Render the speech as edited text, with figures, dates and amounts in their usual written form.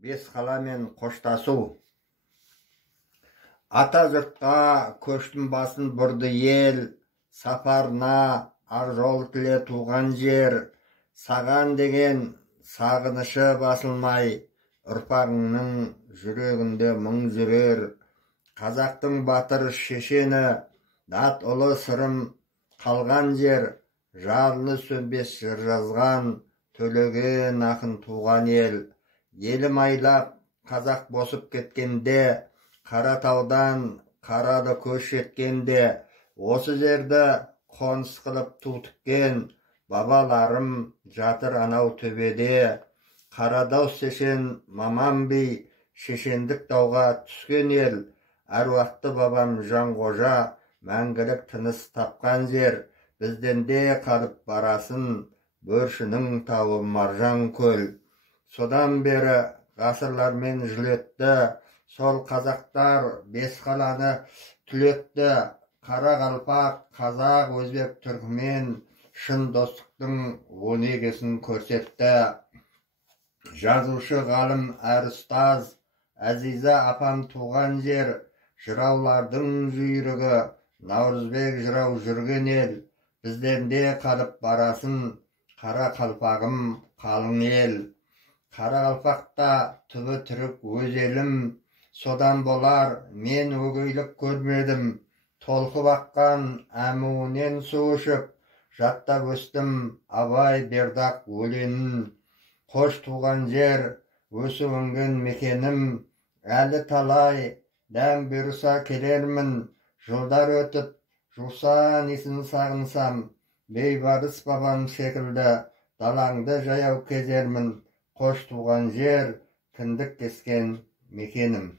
Бесқаламен қоштасу. Ата жұртқа көштің басын бұрды ел, сапарына ақ жол тіле туған жер, саған деген сағынышы басылмай, ұрпағыңның жүрегінде мың жүрер. Қазақтың батыр шешені, дат ұлы сырым қалған жер, жарлы сөнбес жыр жазған, төлеген ақын туған ел. Елім айлап қазақ босып кеткенде, Қаратаудан қарады көш жеткенде, осы жерді қоныс қылып ту тіккен, бабаларым жатыр анау төбеде. Қарадау шешен маман би, шешендік дауға түскен ел, әруақты бабам Жанғожа, мәңгілік тыныс тапқан жер. Бізден де қалып барасын, Бөршінің тауы маржан көл. Содан бері ғасырлармен жыл өтті, сол қазақтар Бесқаланы түлетті. Қара қалпақ, қазақ, өзбек, түркмен шын достықтың өнегесін көрсетті. Жазушы ғалым әр ұстаз, Әзиза апам туған жер, жыраулардың жүйрігі, Наурызбек жырау жүрген ел. Бізден де қалып барасын, қара қалпағым қалың ел. Қара қалпақта түбі түрік өз елім, содан болар мен өгейлік көрмедім. Толқып аққан әмуінен су ішіп, жаттап өстім Абай Бердақ өлеңін. Қош туған жер, өсіп өнген мекенім, әлі талай дәм бұйырса келермін. Жылдар өтіп, жусан исін сағынсам, бейбарыс бабам секілді далаңды жаяу кезермін. Қош туған жер, кіндік кескен мекенім.